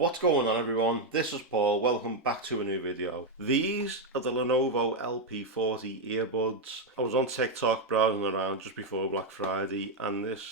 What's going on, everyone? This is Paul. Welcome back to a new video. These are the Lenovo LP40 earbuds. I was on TikTok browsing around just before Black Friday and this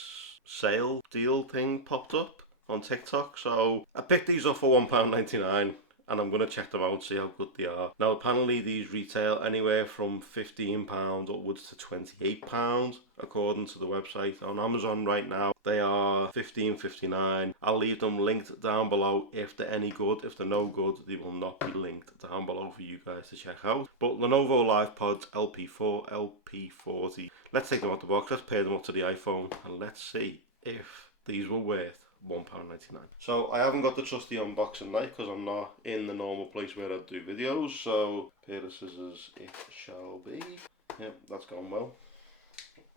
sale deal thing popped up on TikTok. So I picked these up for £1.99 and I'm going to check them out, see how good they are. Now apparently these retail anywhere from £15 upwards to £28 according to the website. On Amazon right now they are £15.59. I'll leave them linked down below if they're any good. If they're no good, they will not be linked down below for you guys to check out. But Lenovo LivePods LP4, LP40. Let's take them out the box, let's pair them up to the iPhone and let's see if these were worth £1.99. So I haven't got the trusty unboxing knife because I'm not in the normal place where I do videos. So pair of scissors it shall be. Yep, that's gone well.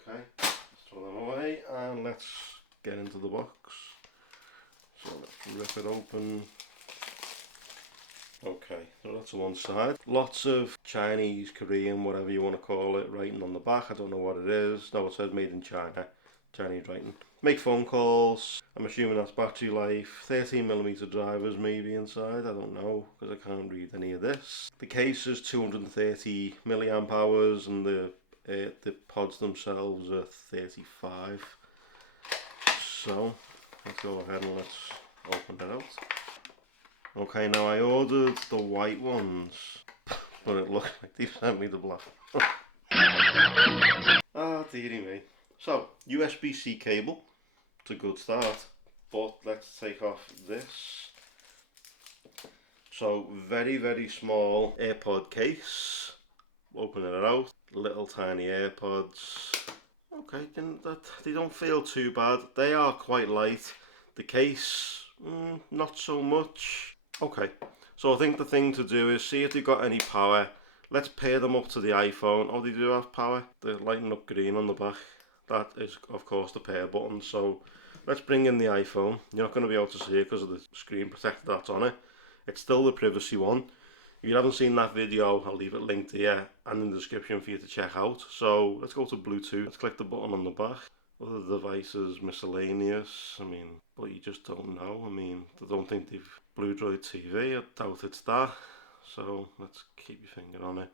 Okay, let's throw them away and let's get into the box. So let's rip it open. Okay, so that's one side. Lots of Chinese, Korean, whatever you want to call it, writing on the back. I don't know what it is. No, it says made in China. Chinese writing. Make phone calls. I'm assuming that's battery life. 13mm drivers maybe inside. I don't know because I can't read any of this. The case is 230 milliamp hours and the pods themselves are 35. So let's go ahead and let's open it out. Okay, now I ordered the white ones, but it looks like they've sent me the black. Ah, dearie me. So, USB-C cable, it's a good start, but let's take off this. So, very small AirPod case, opening it out, little tiny AirPods. Okay, they don't feel too bad, they are quite light, the case, not so much. Okay, so I think the thing to do is see if they've got any power. Let's pair them up to the iPhone. Oh, they do have power. They're lighting up green on the back. That is, of course, the pair button. So let's bring in the iPhone. You're not going to be able to see it because of the screen protector that's on it. It's still the privacy one. If you haven't seen that video, I'll leave it linked here and in the description for you to check out. So let's go to Bluetooth. Let's click the button on the back. Other devices, miscellaneous, but you just don't know. I don't think they've Blue Droid TV, I doubt it's that. So let's keep your finger on it,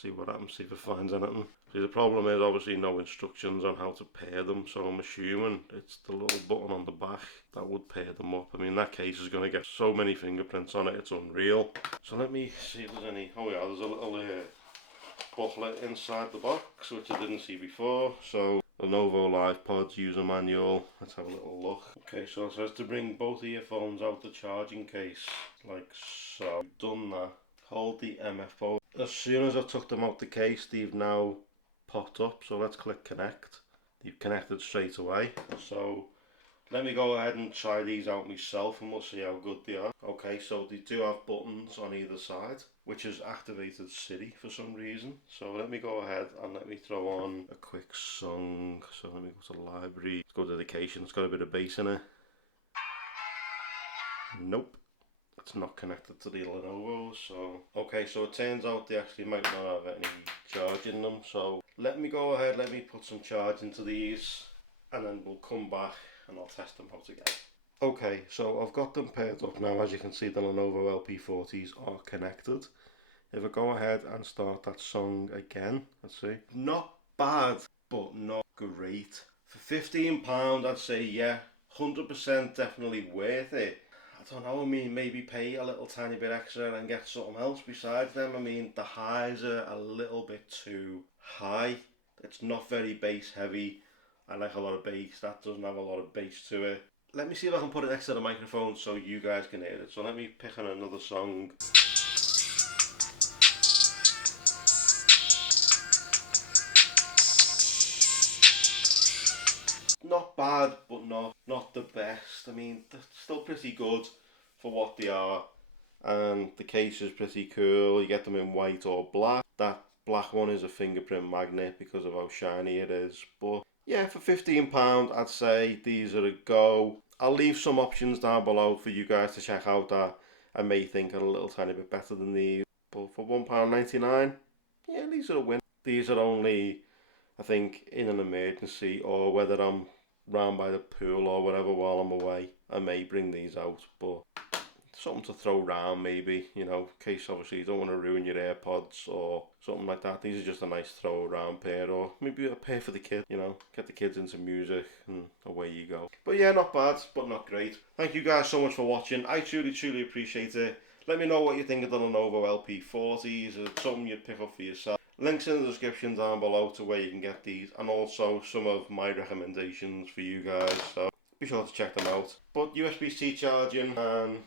see what happens, see if it finds anything. See, the problem is obviously no instructions on how to pair them, so I'm assuming it's the little button on the back that would pair them up. That case is going to get so many fingerprints on it, it's unreal. So let me see if there's any, oh yeah, there's a little booklet inside the box, which I didn't see before. So Lenovo LivePods user manual. Let's have a little look. Okay, so it says to bring both earphones out the charging case, like so. Done that. Hold the MFO. As soon as I took them out the case, they've now popped up. So let's click connect. They've connected straight away. So let me go ahead and try these out myself and we'll see how good they are. Okay, so they do have buttons on either side, which has activated Siri for some reason. So let me go ahead and let me throw on a quick song. So let me go to library. Let's go to dedication. It's got a bit of bass in it. Nope. It's not connected to the Lenovo. So okay, so it turns out they actually might not have any charge in them. So let me go ahead, let me put some charge into these and then we'll come back and I'll test them out again. Okay, so I've got them paired up now. As you can see, the Lenovo LP40s are connected. If I go ahead and start that song again, let's see. Not bad, but not great. For £15, I'd say yeah, 100% definitely worth it. I don't know, maybe pay a little tiny bit extra and get something else besides them. The highs are a little bit too high. It's not very bass heavy. I like a lot of bass, that doesn't have a lot of bass to it. Let me see if I can put it next to the microphone so you guys can hear it. So let me pick on another song. Not bad, but not the best. They're still pretty good for what they are. And the case is pretty cool. You get them in white or black. That black one is a fingerprint magnet because of how shiny it is. But yeah, for £15, I'd say these are a go. I'll leave some options down below for you guys to check out that I may think are a little tiny bit better than these. But for £1.99, yeah, these are a win. These are only, I think, in an emergency or whether I'm round by the pool or whatever while I'm away, I may bring these out. But something to throw around maybe, you know, in case obviously you don't want to ruin your AirPods or something like that. These are just a nice throw around pair, or maybe a pair for the kid, you know, get the kids into music and away you go. But yeah, not bad, but not great. Thank you guys so much for watching. I truly appreciate it. Let me know what you think of the Lenovo LP40s. Is it something you'd pick up for yourself? Links in the description down below to where you can get these, and also some of my recommendations for you guys, so be sure to check them out. But USB-C charging, and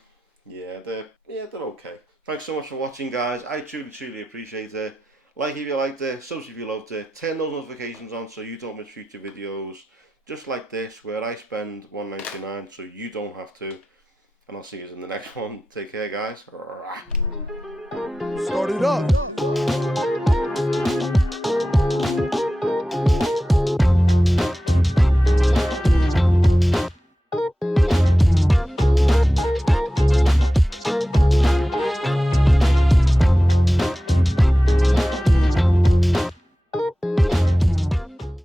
yeah, they're okay. Thanks so much for watching, guys. I truly appreciate it. Like if you liked it, subscribe if you loved it, turn those notifications on so you don't miss future videos just like this, where I spend $1.99 so you don't have to. And I'll see you in the next one. Take care, guys. Start it up.